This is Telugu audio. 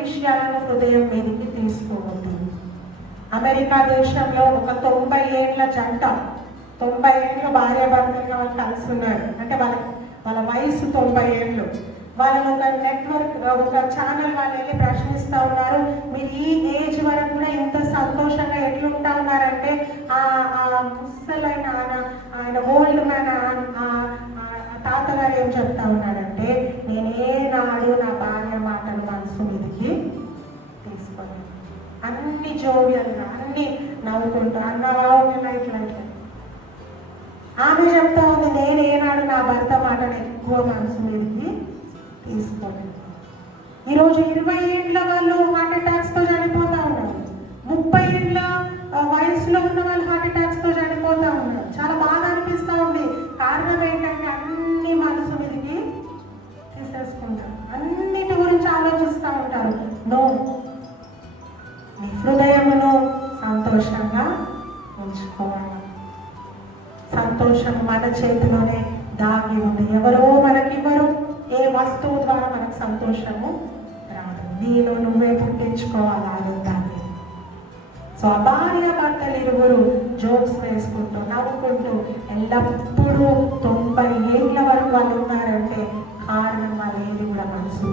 విషయాలను హృదయం మీదకి తీసుకోవద్దు. అమెరికా దేశంలో ఒక 90 ఏళ్ల జంట, 90 ఏళ్ళు భార్యాభర్తలుగా వాళ్ళు కలిసి ఉన్నారు. అంటే వాళ్ళ వయసు 90 ఏళ్ళు. వాళ్ళని ఒక నెట్వర్క్, ఒక ఛానల్ వాళ్ళు వెళ్ళి ప్రశ్నిస్తూ ఉన్నారు, మీరు ఈ ఏజ్ వరకు కూడా ఇంత సంతోషంగా ఎట్లుంటా ఉన్నారంటే ముసలైన ఆయన ఓల్డ్ మ్యాన్ తాతగారు ఏం చెప్తా ఉన్నారంటే, నేనేనాడు నా భార్య మాటలు మనసు మీదికి తీసుకోలేదు, అన్ని జోవియల్గా అన్ని నవ్వుకుంటూ అన్నవాళ్ళ ఇట్లా. ఆమె చెప్తా ఉంది, నేనేనాడు నా భర్త మాటను ఎక్కువ మనసు మీదకి తీసుకోలేదు. ఈరోజు 20 ఏళ్ళ వాళ్ళు హార్ట్ అటాక్స్తో చనిపోతూ ఉన్నారు. 30 ఏళ్ళ వయసులో ఉన్న వాళ్ళు హార్ట్ అటాక్స్తో చనిపోతూ ఉన్నారు. చాలా బాగా అనిపిస్తూ ఉంది. కారణం ఏంటంటే అన్ని మనసు మీదకి తీసేసుకుంటారు, అన్నిటి గురించి ఆలోచిస్తూ ఉంటారు. నో, నీ హృదయమును సంతోషంగా ఉంచుకోవాలి. సంతోషం మన చేతిలోనే దాగి ఉంది. ఎవరో మనకివ్వరు, ఏ వస్తువు ద్వారా మనకు సంతోషము రాదు. నీలో నువ్వే పుట్టించుకోవాలి ఆనందాన్ని. సో ఆ భార్య భర్తలు ఇరువురు జోక్స్ వేసుకుంటూ నవ్వుకుంటూ ఎల్లప్పుడూ 90 ఏళ్ళ వరకు వాళ్ళు ఉన్నారంటే కారణం వాళ్ళు ఏది కూడా మనసు